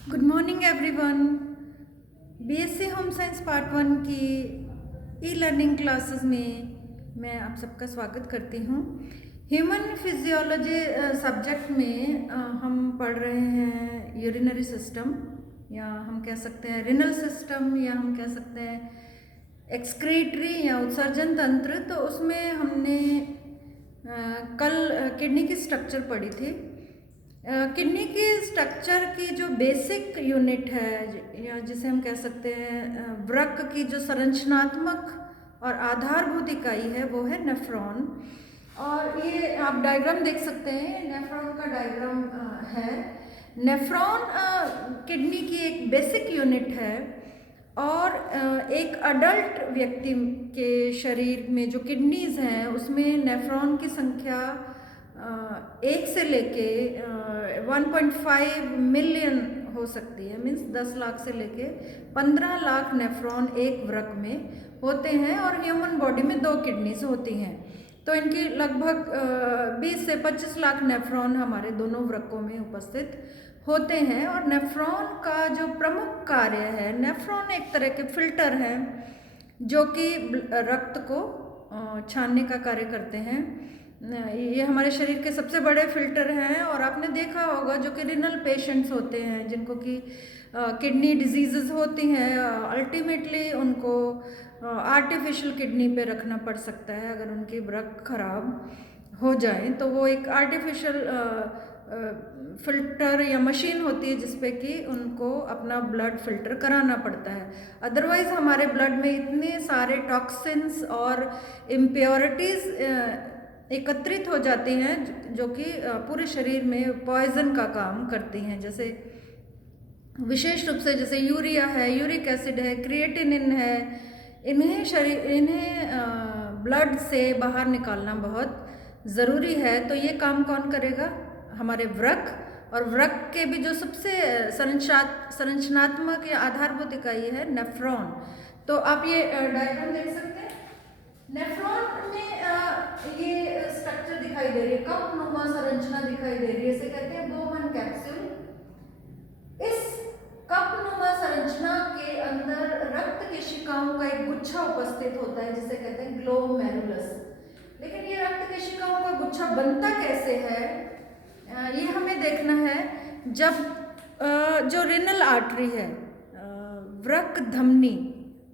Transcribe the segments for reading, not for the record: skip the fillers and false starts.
Good morning everyone. BSc home science part one की e learning classes में मैं आप सबका स्वागत करती हूँ। ह्यूमन फिजियोलॉजी सब्जेक्ट में हम पढ़ रहे हैं यूरिनरी सिस्टम, या हम कह सकते हैं रिनल सिस्टम, या हम कह सकते हैं एक्सक्रीटरी या उत्सर्जन तंत्र। तो उसमें हमने कल किडनी की स्ट्रक्चर पढ़ी थी। किडनी की स्ट्रक्चर की जो बेसिक यूनिट है, या जिसे हम कह सकते हैं वृक्क की जो संरचनात्मक और आधारभूत इकाई है, वो है नेफ्रॉन। और ये आप डायग्राम देख सकते हैं, नेफ्रॉन का डायग्राम है। नेफ्रॉन किडनी की एक बेसिक यूनिट है, और एक अडल्ट व्यक्ति के शरीर में जो किडनीज हैं उसमें नेफ्रॉन की संख्या 1 से लेके 1.5 मिलियन हो सकती है। मीन्स 10 लाख से लेके 15 लाख नेफ्रॉन एक वृक्क में होते हैं, और ह्यूमन बॉडी में 2 किडनीज होती हैं। तो इनकी लगभग 20 से 25 लाख नेफ्रॉन हमारे दोनों वृक्कों में उपस्थित होते हैं। और नेफ्रॉन का जो प्रमुख कार्य है, नेफ्रॉन एक तरह के फिल्टर हैं जो कि रक्त को छानने का कार्य करते हैं। ये हमारे शरीर के सबसे बड़े फिल्टर हैं। और आपने देखा होगा जो कि रिनल पेशेंट्स होते हैं, जिनको कि किडनी डिजीज़ होती हैं, अल्टीमेटली उनको आर्टिफिशियल किडनी पे रखना पड़ सकता है। अगर उनकी वृक्क खराब हो जाए तो वो एक आर्टिफिशियल फिल्टर या मशीन होती है जिसपे कि उनको अपना ब्लड फिल्टर कराना पड़ता है। अदरवाइज़ हमारे ब्लड में इतने सारे टॉक्सिन्स और इम्प्योरिटीज़ एकत्रित हो जाती हैं जो कि पूरे शरीर में पॉइजन का काम करती हैं। जैसे विशेष रूप से जैसे यूरिया है, यूरिक एसिड है, क्रिएटिनिन है, इन्हें ब्लड से बाहर निकालना बहुत ज़रूरी है। तो ये काम कौन करेगा? हमारे वृक्क। और वृक्क के भी जो सबसे संरचनात्मक या आधारभूत इकाई है नेफ्रॉन। तो आप ये डायग्राम देख सकते हैं। नेफ्रॉन में ये स्ट्रक्चर दिखाई दे रही है, कप नुमा संरचना दिखाई दे रही है, इसे कहते हैं बोहन कैप्सूल। इस कप नुमा संरचना के अंदर रक्त केशिकाओं का एक गुच्छा उपस्थित होता है जिसे कहते हैं ग्लोमेरुलस। लेकिन ये रक्त केशिकाओं का गुच्छा बनता कैसे है, ये हमें देखना है। जब जो रिनल आर्टरी है, वृक्क धमनी,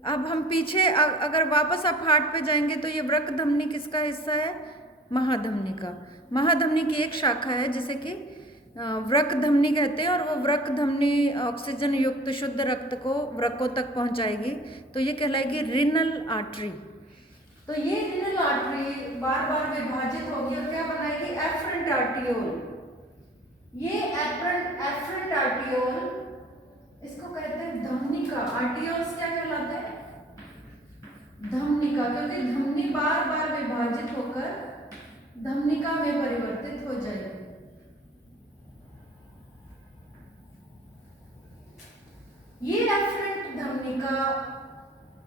अब हम पीछे अगर वापस आप हार्ट पे जाएंगे तो ये वृक्क धमनी किसका हिस्सा है? महाधमनी का। महाधमनी की एक शाखा है जिसे कि वृक्क धमनी कहते हैं, और वो वृक्क धमनी ऑक्सीजन युक्त शुद्ध रक्त को वृक्कों तक पहुंचाएगी, तो ये कहलाएगी रिनल आर्टरी। तो ये रिनल आर्टरी बार बार विभाजित होगी और क्या बनाएगी? Afferent arteriole. ये एफरेंट आर्टियोल, इसको कहते हैं धमनिका। आर्टियोल्स क्या कहलाते हैं? धमनिका, क्योंकि धमनी बार बार विभाजित होकर धमनिका में परिवर्तित हो जाएगी। ये एफरेंट धमनिका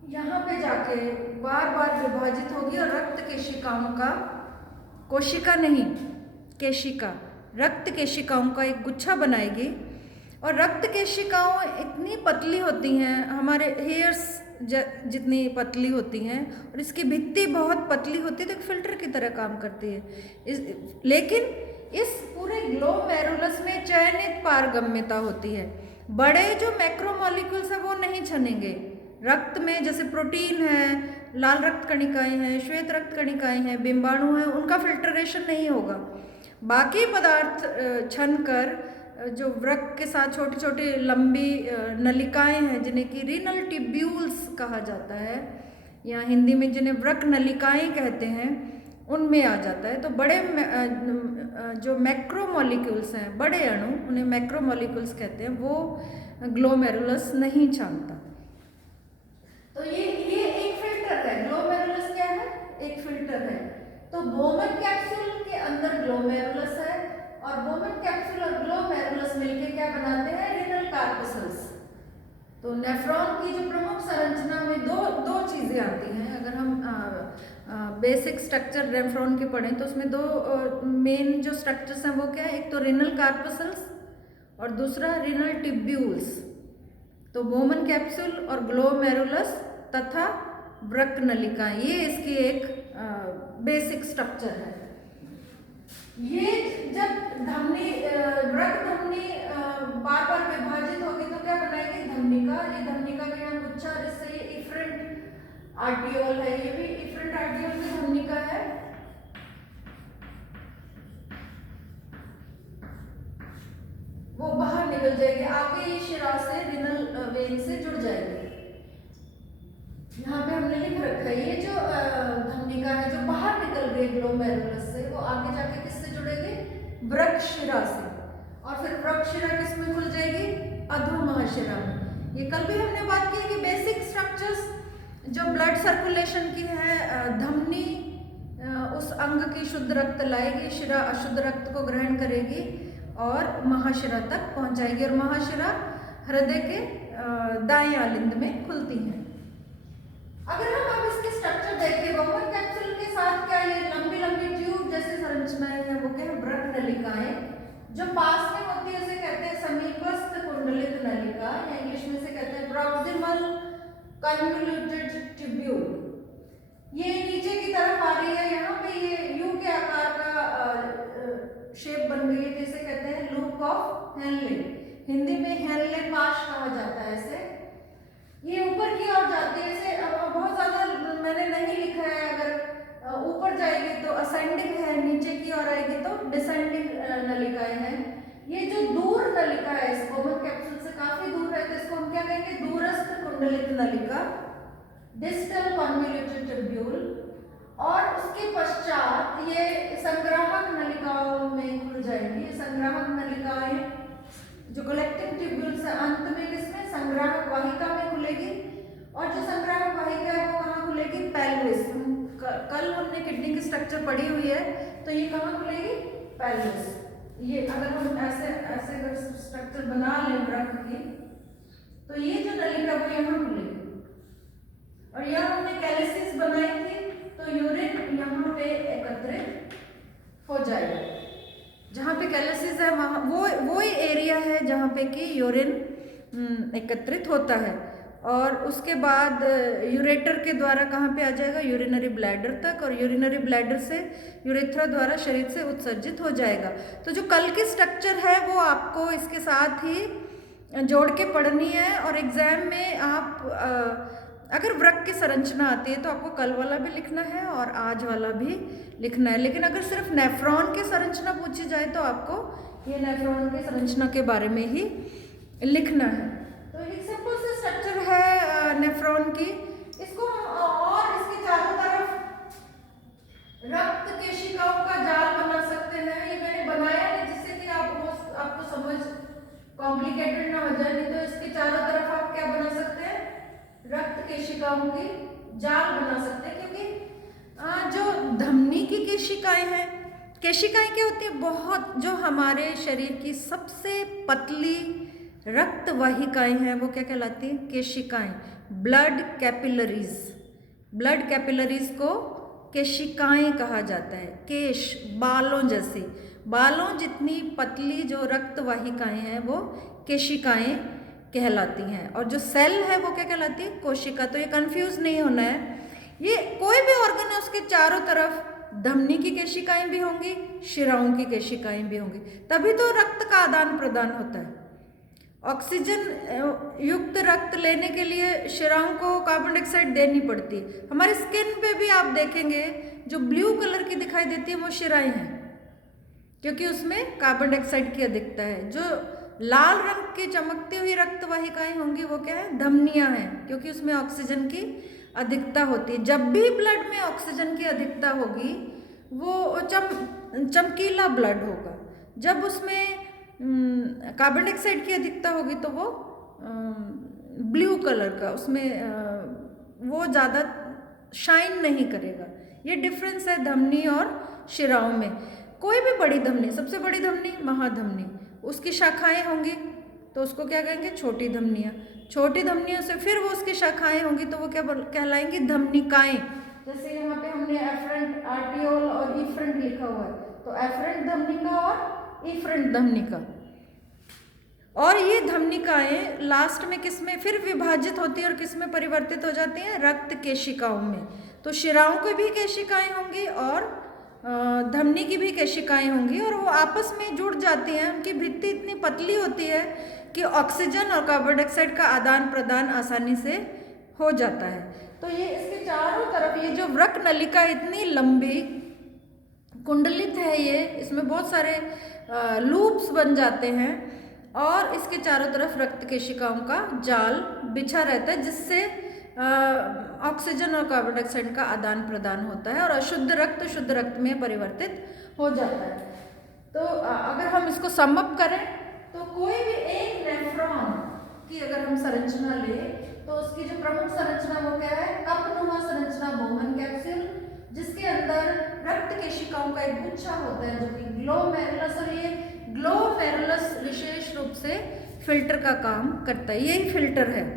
यहाँ पे जाके बार बार विभाजित होगी और रक्त केशिकाओं का, कोशिका नहीं, केशिका, रक्त केशिकाओं का एक गुच्छा बनाएगी। और रक्त केशिकाओं इतनी पतली होती हैं, हमारे हेयर्स जितनी पतली होती हैं, और इसकी भित्ति बहुत पतली होती है, तो एक फिल्टर की तरह काम करती है। लेकिन इस पूरे ग्लोमेरुलस में चयनित पारगम्यता होती है। बड़े जो मैक्रोमॉलिक्यूल्स हैं वो नहीं छनेंगे। रक्त में जैसे प्रोटीन है, लाल रक्त कणिकाएं हैं, श्वेत रक्त कणिकाएं हैं, बिंबाणु हैं, उनका फिल्टरेशन नहीं होगा। बाकी पदार्थ छन कर जो वृक्क के साथ छोटी छोटी लंबी नलिकाएं हैं जिन्हें कि रीनल ट्यूब्यूल्स कहा जाता है, या हिंदी में जिन्हें वृक्क नलिकाएं कहते हैं, उनमें आ जाता है। तो बड़े जो मैक्रोमॉलिक्यूल्स हैं, बड़े अणु, उन्हें मैक्रोमॉलिक्यूल्स कहते हैं, वो ग्लोमेरुलस नहीं छानता। तो ये एक फिल्टर है। ग्लोमेरुलस क्या है? एक फिल्टर है। तो बोमन कैप्सूल के अंदर ग्लोमेरुलस है, और बोमन कैप्सूल और ग्लोमेरुलस मिलकर क्या बनाते हैं? Renal corpuscles. तो नेफ्रॉन की जो प्रमुख संरचना में दो चीज़ें आती हैं। अगर हम बेसिक स्ट्रक्चर नेफ्रॉन के पढ़ें तो उसमें दो मेन जो स्ट्रक्चर्स हैं वो क्या है? एक तो रिनल कार्पसल्स और दूसरा रीनल ट्यूब्यूल्स। तो बोमन कैप्सूल और ग्लोमेरुलस तथा वृक्क नलिकाएं, ये इसकी एक बेसिक स्ट्रक्चर है। ये जब धमनी वृक्क धमनी बार बार विभाजित होगी तो क्या बनाएगी? धमनिका। ये धमनिका का यहाँ गुच्छा, जिससे ये इफरेंट आर्टियोल है, ये भी इफरेंट आर्टियोल की धमनिका है। वो बाहर निकल जाएगी, आगे ये शिरा से रिनल वेन से जुड़ जाएगी। यहाँ पे हमने लिख रखा है ये जो धमनिका है जो बाहर निकल गई ग्लोमेरुलस से, वो आगे जाके किससे जुड़ेगी? वृक्क शिरा से। और फिर वृक्क शिरा किस में खुल जाएगी? अधोमहाशिरा में। ये कल भी हमने बात की है कि बेसिक स्ट्रक्चर्स जो ब्लड सर्कुलेशन की है, धमनी उस अंग की शुद्ध रक्त लाएगी, शिरा अशुद्ध रक्त को ग्रहण करेगी और महाशिरा तक पहुंचाएगी, और महाशिरा हृदय के दाएं आलिंद में खुलती है। अगर हम अब इसके स्ट्रक्चर देखें, बोमन कैप्सूल के साथ क्या ये लंबी लंबी ट्यूब जैसे संरचनाएं हैं, वो क्या है? वृक्क नलिकाएं। जो पास में होती है उसे कहते हैं समीपस्थ कुंडलित नलिका, या इंग्लिश में से कहते हैं प्रॉक्सिमल कन्वोल्यूटेड ट्यूब्यूल। ये नीचे की तरफ आ रही है, यहाँ पे ये यू के आकार का शेप बन गई है, जिसे कहते हैं लूप ऑफ हेनले। हिंदी में हेनले पाश कहा जाता है इसे। ये ऊपर की ओर जाती है, इसे बहुत ज्यादा मैंने नहीं लिखा है। अगर ऊपर जाएगी तो असेंडिंग है, नीचे की ओर आएगी तो डिसेंडिंग नलिकाएं हैं। ये जो दूर नलिका है इस बोमन कैप्सूल से काफी दूर है, तो इसको हम क्या कहेंगे? दूरस्थ कुंडलित नलिका, डिस्टल कन्वोल्यूटेड ट्यूब्यूल। और उसके पश्चात ये संग्राहक नलिकाओं में खुल जाएंगी। संग्राहक नलिकाएं जो कलेक्टिंग ट्यूब्यूल्स है, अंत में किसमें? संग्राहक वाहिका में खुलेगी। और जो संग्राहक वाहिका है वो कहाँ खुलेगी? पेल्विस। कल हमने किडनी की स्ट्रक्चर पढ़ी हुई है, तो ये कहाँ खुलेगी? पेल्विस। ये अगर हम ऐसे ऐसे अगर स्ट्रक्चर बना लें वृक्क की, तो ये जो नलिका वो यहाँ खुलेगी। और यहाँ हमने कैलिसिस बनाई थी, तो यूरिन यहाँ पे एकत्रित हो जाएगा। जहाँ पे कैलिसिस है वहाँ वो ही एरिया है जहाँ पे कि यूरिन एकत्रित होता है। और उसके बाद यूरेटर के द्वारा कहाँ पे आ जाएगा? यूरिनरी ब्लैडर तक, और यूरिनरी ब्लैडर से यूरेथ्रा द्वारा शरीर से उत्सर्जित हो जाएगा। तो जो कल की स्ट्रक्चर है वो आपको इसके साथ ही जोड़ के पढ़नी है, और एग्जाम में आप अगर वृक्क की संरचना आती है तो आपको कल वाला भी लिखना है और आज वाला भी लिखना है। लेकिन अगर सिर्फ नेफ्रॉन की संरचना पूछी जाए तो आपको ये नेफ्रॉन की संरचना के बारे में ही लिखना है। तो एक सिंपल से स्ट्रक्चर है नेफ्रॉन की। इसको हम और इसके चारों तरफ रक्त केशिकाओं का जाल बना सकते हैं। ये मैंने बनाया है जिससे कि आपको समझ कॉम्प्लिकेटेड ना हो जाए, नहीं तो इसके चारों तरफ आप क्या बना सकते हैं? रक्त केशिकाओं की जाल बना सकते हैं। क्योंकि जो धमनी की केशिकाएं हैं, केशिकाएं क्या होती है? बहुत जो हमारे शरीर की सबसे पतली रक्त वाहिकाएं हैं वो क्या कहलाती हैं? केशिकाएं, ब्लड कैपिलरीज। ब्लड कैपिलरीज को केशिकाएं कहा जाता है। केश बालों जैसी, बालों जितनी पतली जो रक्त वाहिकाएं हैं वो केशिकाएं कहलाती हैं। और जो सेल है वो क्या कहलाती है? कोशिका। तो ये कंफ्यूज नहीं होना है। ये कोई भी ऑर्गन है उसके चारों तरफ धमनी की केशिकाएं भी होंगी, शिराओं की केशिकाएं भी होंगी, तभी तो रक्त का आदान प्रदान होता है। ऑक्सीजन युक्त रक्त लेने के लिए शिराओं को कार्बन डाइऑक्साइड देनी पड़ती है। हमारी स्किन पे भी आप देखेंगे जो ब्लू कलर की दिखाई देती है वो शिराएं हैं, क्योंकि उसमें कार्बन डाइऑक्साइड की अधिकता है। जो लाल रंग की चमकती हुई रक्त वाहिकाएं होंगी वो क्या है? धमनियां हैं, क्योंकि उसमें ऑक्सीजन की अधिकता होती है। जब भी ब्लड में ऑक्सीजन की अधिकता होगी वो चमकीला ब्लड होगा। जब उसमें कार्बन डाइऑक्साइड की अधिकता होगी तो वो ब्लू कलर का, उसमें वो ज़्यादा शाइन नहीं करेगा। ये डिफरेंस है धमनी और शिराओं में। कोई भी बड़ी धमनी, सबसे बड़ी धमनी महाधमनी, उसकी शाखाएं होंगी तो उसको क्या कहेंगे? छोटी धमनियाँ। छोटी धमनियों से फिर वो उसकी शाखाएं होंगी तो वो क्या कहलाएंगी? धमनिकाएं। जैसे यहाँ पे हमने एफरेंट आर्टियोल और इफरेंट लिखा हुआ है, तो एफरेंट धमनिका और इफरेंट धमनिका। और ये धमनिकाएं लास्ट में किस में फिर विभाजित होती है और किस में परिवर्तित हो जाती हैं, रक्त केशिकाओं में। तो शिराओं की भी केशिकाएं होंगी और धमनी की भी केशिकाएं होंगी और वो आपस में जुड़ जाती हैं। उनकी भित्ति इतनी पतली होती है कि ऑक्सीजन और कार्बन डाइऑक्साइड का आदान प्रदान आसानी से हो जाता है। तो ये इसके चारों तरफ ये जो वृक्क नलिका इतनी लंबी कुंडलित है, ये इसमें बहुत सारे लूप्स बन जाते हैं और इसके चारों तरफ रक्त केशिकाओं का जाल बिछा रहता है, जिससे ऑक्सीजन और कार्बन डाइऑक्साइड का आदान प्रदान होता है और अशुद्ध रक्त शुद्ध रक्त में परिवर्तित हो जाता है। तो अगर हम इसको समअप करें तो कोई भी एक नेफ्रॉन की अगर हम संरचना लें तो उसकी जो प्रमुख संरचना वो क्या है, कपनुमा संरचना, बोमन कैप्सूल, जिसके अंदर रक्त केशिकाओं का एक गुच्छा होता है जो कि ग्लोमेरुलस, और ये ग्लोमेरुलस विशेष रूप से फिल्टर का काम करता है। यही फिल्टर है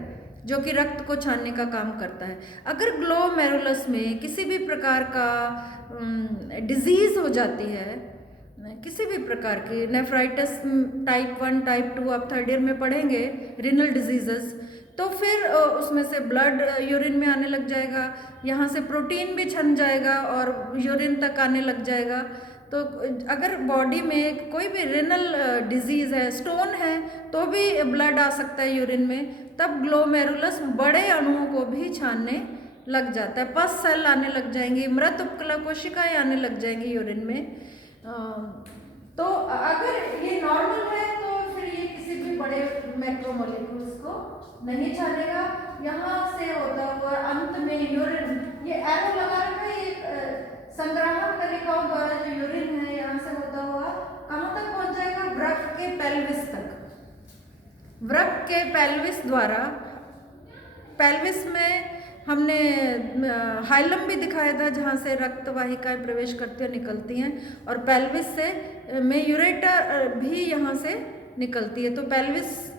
जो कि रक्त को छानने का काम करता है। अगर ग्लोमेरुलस में किसी भी प्रकार का डिजीज हो जाती है, किसी भी प्रकार की नेफ्राइटिस टाइप 1 टाइप 2 आप थर्ड ईयर में पढ़ेंगे, रीनल डिजीजेस, तो फिर उसमें से ब्लड यूरिन में आने लग जाएगा, यहाँ से प्रोटीन भी छन जाएगा और यूरिन तक आने लग जाएगा। तो अगर बॉडी में कोई भी रीनल डिजीज़ है, स्टोन है, तो भी ब्लड आ सकता है यूरिन में। तब ग्लोमेरुलस बड़े अणुओं को भी छानने लग जाता है, पस सेल आने लग जाएंगी, मृत उपकला कोशिकाएँ आने लग जाएंगी यूरिन में। तो अगर ये नॉर्मल है तो फिर ये किसी भी बड़े मैक्रोमोलिक्यूल्स को नहीं छानेगा। यहाँ से होता हुआ अंत में यूरिन, ये एरो लगा रखा है, ये संग्राहक नलिकाओं द्वारा जो यूरिन है यहाँ से होता हुआ कहाँ तक पहुँच जाएगा, वृक्क के पेल्विस तक। वृक्क के पेल्विस द्वारा, पेल्विस में हमने हाइलम भी दिखाया था जहाँ से रक्त वाहिकाएं प्रवेश करती और निकलती हैं, और पेल्विस से में यूरेटर भी यहाँ से निकलती है। तो पेल्विस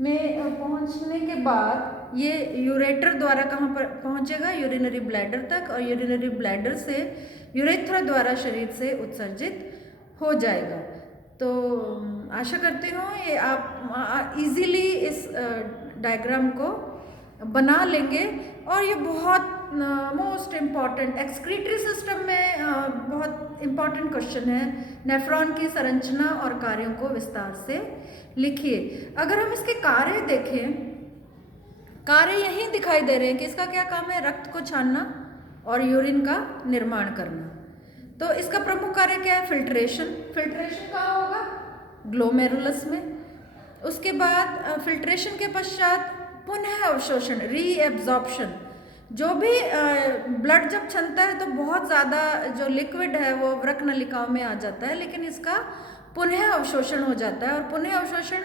में पहुँचने के बाद ये यूरेटर द्वारा कहाँ पर पहुँचेगा, यूरिनरी ब्लैडर तक, और यूरिनरी ब्लैडर से यूरेथ्रा द्वारा शरीर से उत्सर्जित हो जाएगा। तो आशा करती हूँ ये आप इजीली इस डायग्राम को बना लेंगे। और ये बहुत मोस्ट इम्पॉर्टेंट एक्सक्रीटरी सिस्टम में बहुत इम्पॉर्टेंट क्वेश्चन है। नेफ्रॉन की संरचना और कार्यों को विस्तार से लिखिए। अगर हम इसके कार्य देखें, कार्य यही दिखाई दे रहे हैं कि इसका क्या काम है, रक्त को छानना और यूरिन का निर्माण करना। तो इसका प्रमुख कार्य क्या है, फिल्ट्रेशन। फिल्ट्रेशन कहाँ होगा, ग्लोमेरुलस में। उसके बाद फिल्ट्रेशन के पश्चात पुनः अवशोषण, रीएब्जॉर्प्शन। जो भी ब्लड जब छनता है तो बहुत ज़्यादा जो लिक्विड है वो वृक्क नलिकाओं में आ जाता है, लेकिन इसका पुनः अवशोषण हो जाता है। और पुनः अवशोषण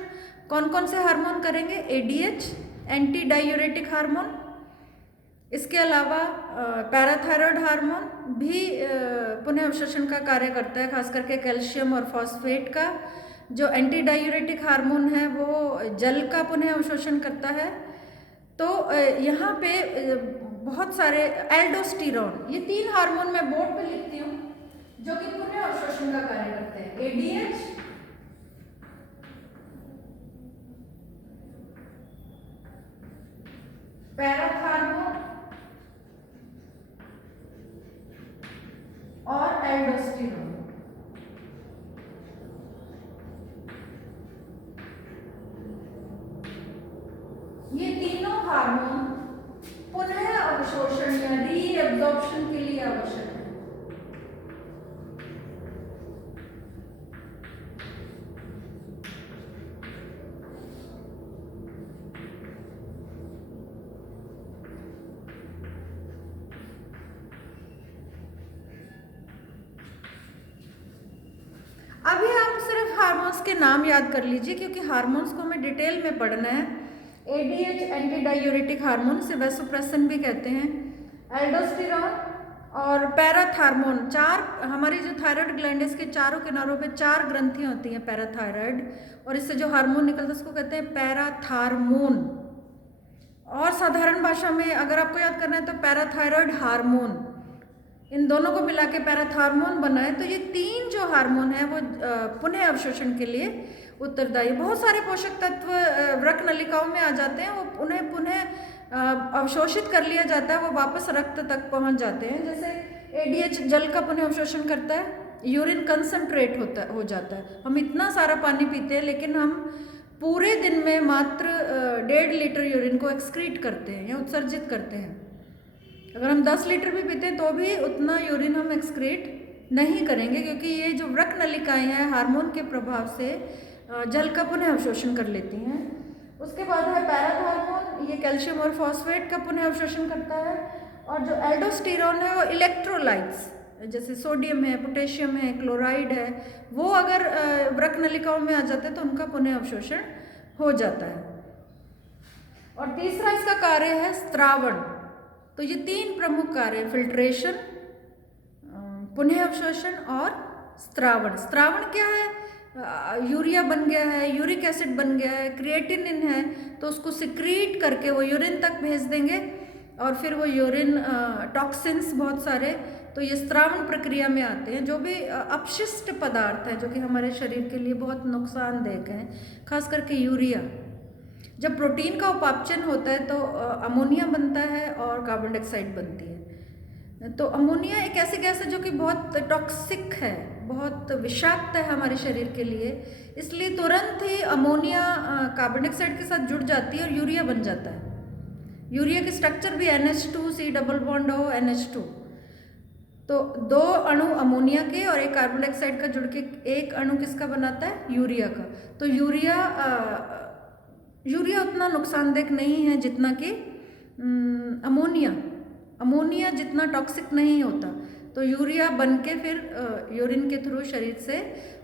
कौन कौन से हार्मोन करेंगे, एडीएच, एंटी डायूरेटिक हार्मोन, इसके अलावा पैराथायरॉयड हार्मोन भी पुनः अवशोषण का कार्य करता है, खास करके कैल्शियम और फॉस्फेट का। जो एंटी डायूरेटिक हार्मोन है वो जल का पुनः अवशोषण करता है। तो यहाँ पे बहुत सारे एल्डोस्टेरोन, ये 3 हार्मोन मैं बोर्ड पे लिखती हूँ जो कि पुनः अवशोषण का कार्य करते हैं, एडीएच, पैराथायरॉयड और एल्डोस्टेरोन। ये तीनों हार्मोन पुनः अवशोषण या रीएब्जॉर्प्शन के लिए आवश्यक है। अभी आप सिर्फ हार्मोन्स के नाम याद कर लीजिए क्योंकि हार्मोन्स को हमें डिटेल में पढ़ना है। एडीएच एंटी डायूरेटिक हार्मोन से वैसोप्रेसिन भी कहते हैं, एल्डोस्टेरोन और पैराथार्मोन। 4 हमारी जो थायराइड ग्लैंड है इसके चारों किनारों पे 4 ग्रंथियां होती हैं पैराथायराइड, और इससे जो हार्मोन निकलता है उसको कहते हैं पैराथार्मोन। और साधारण भाषा में अगर आपको याद करना है तो पैराथायराइड हार्मोन, इन दोनों को मिला के पैराथार्मोन बना है। तो ये 3 जो हार्मोन है वो पुनः अवशोषण के लिए उत्तरदायी। बहुत सारे पोषक तत्व वृक्क नलिकाओं में आ जाते हैं, वो उन्हें पुनः अवशोषित कर लिया जाता है, वो वापस रक्त तक पहुंच जाते हैं। जैसे एडीएच जल का पुनः अवशोषण करता है, यूरिन कंसंट्रेट हो जाता है। हम इतना सारा पानी पीते हैं लेकिन हम पूरे दिन में मात्र 1.5 लीटर यूरिन को एक्सक्रीट करते हैं या उत्सर्जित करते हैं। अगर हम 10 लीटर भी पीते हैं तो भी उतना यूरिन हम एक्सक्रीट नहीं करेंगे, क्योंकि ये जो वृक्क नलिकाएं हैं हार्मोन के प्रभाव से जल का पुनः अवशोषण कर लेती हैं। उसके बाद है पैराथॉर्मोन, ये कैल्शियम और फॉस्फेट का पुनः अवशोषण करता है। और जो एल्डोस्टेरोन है वो इलेक्ट्रोलाइट्स जैसे सोडियम है, पोटेशियम है, क्लोराइड है, वो अगर वृक्क नलिकाओं में आ जाते हैं तो उनका पुनः अवशोषण हो जाता है। और तीसरा इसका कार्य है स्त्रावण। तो ये 3 प्रमुख कार्य हैं, फिल्ट्रेशन, पुनः अवशोषण और स्त्रावण। स्त्रावण क्या है? यूरिया बन गया है, यूरिक एसिड बन गया है, क्रिएटिनिन है, तो उसको सिक्रीट करके वो यूरिन तक भेज देंगे और फिर वो यूरिन टॉक्सिन्स बहुत सारे, तो ये स्त्रावण प्रक्रिया में आते हैं। जो भी अपशिष्ट पदार्थ है जो कि हमारे शरीर के लिए बहुत नुकसानदेह हैं, खास करके यूरिया। जब प्रोटीन का उपापचय होता है तो अमोनिया बनता है और कार्बन डाइऑक्साइड बनती है। तो अमोनिया एक ऐसी गैस है जो कि बहुत टॉक्सिक है, बहुत विषाक्त है हमारे शरीर के लिए, इसलिए तुरंत ही अमोनिया कार्बन डाइऑक्साइड के साथ जुड़ जाती है और यूरिया बन जाता है। यूरिया की स्ट्रक्चर भी NH2 C डबल बॉन्ड हो NH2, तो 2 अणु अमोनिया के और एक कार्बन डाइऑक्साइड का जुड़ के एक अणु किसका बनाता है? यूरिया का। तो यूरिया उतना नुकसानदेह नहीं है जितना कि अमोनिया जितना टॉक्सिक नहीं होता। तो यूरिया बन के फिर यूरिन के थ्रू शरीर से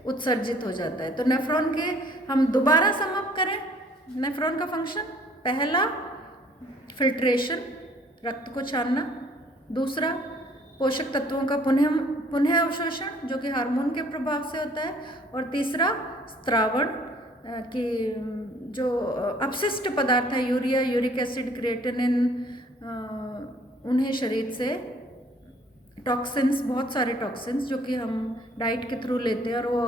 उत्सर्जित हो जाता है। तो नेफ्रॉन के हम दोबारा समअप करें नेफ्रॉन का फंक्शन। पहला फिल्ट्रेशन, रक्त को छानना। दूसरा पोषक तत्वों का पुनः अवशोषण जो कि हार्मोन के प्रभाव से होता है। और तीसरा स्त्रावण कि जो अपशिष्ट पदार्थ है यूरिया, यूरिक एसिड, क्रिएटिनिन, उन्हें शरीर से टॉक्सिन्स, बहुत सारे टॉक्सिन्स जो कि हम डाइट के थ्रू लेते हैं और वो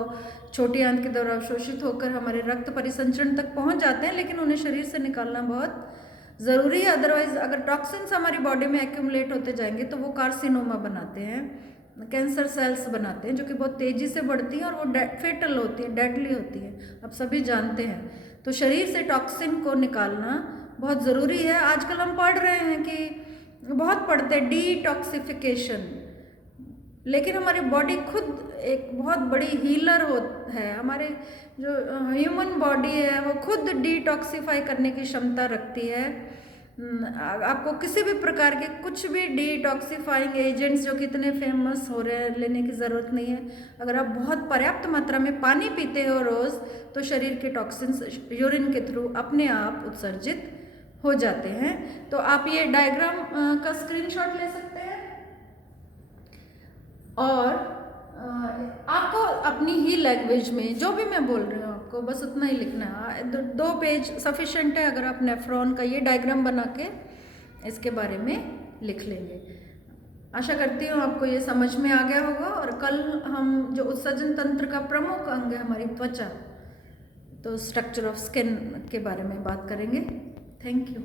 छोटी आंत के द्वारा अवशोषित होकर हमारे रक्त परिसंचरण तक पहुंच जाते हैं, लेकिन उन्हें शरीर से निकालना बहुत ज़रूरी है। अदरवाइज अगर टॉक्सिन्स हमारी बॉडी में एक्यूमुलेट होते जाएंगे तो वो कार्सिनोमा बनाते हैं, कैंसर सेल्स बनाते हैं जो कि बहुत तेज़ी से बढ़ती हैं और वो फेटल होती है, डेडली होती है, आप सभी जानते हैं। तो शरीर से टॉक्सिन को निकालना बहुत ज़रूरी है। आजकल हम पढ़ रहे हैं कि बहुत पढ़ते हैं डिटॉक्सिफिकेशन, लेकिन हमारी बॉडी खुद एक बहुत बड़ी हीलर है। हमारे जो ह्यूमन बॉडी है वो खुद डिटॉक्सिफाई करने की क्षमता रखती है। आपको किसी भी प्रकार के कुछ भी डिटॉक्सिफाइंग एजेंट्स जो कि इतने फेमस हो रहे हैं लेने की ज़रूरत नहीं है। अगर आप बहुत पर्याप्त मात्रा में पानी पीते हो रोज़ तो शरीर के टॉक्सिन्स यूरिन के थ्रू अपने आप उत्सर्जित हो जाते हैं। तो आप ये डायग्राम का स्क्रीनशॉट ले सकते हैं और आपको अपनी ही लैंग्वेज में जो भी मैं बोल रही हूँ आपको बस उतना ही लिखना है। 2 पेज सफिशेंट है अगर आप नेफ्रॉन का ये डायग्राम बना के इसके बारे में लिख लेंगे। आशा करती हूँ आपको ये समझ में आ गया होगा। और कल हम जो उत्सर्जन तंत्र का प्रमुख अंग है हमारी त्वचा, तो स्ट्रक्चर ऑफ स्किन के बारे में बात करेंगे। Thank you.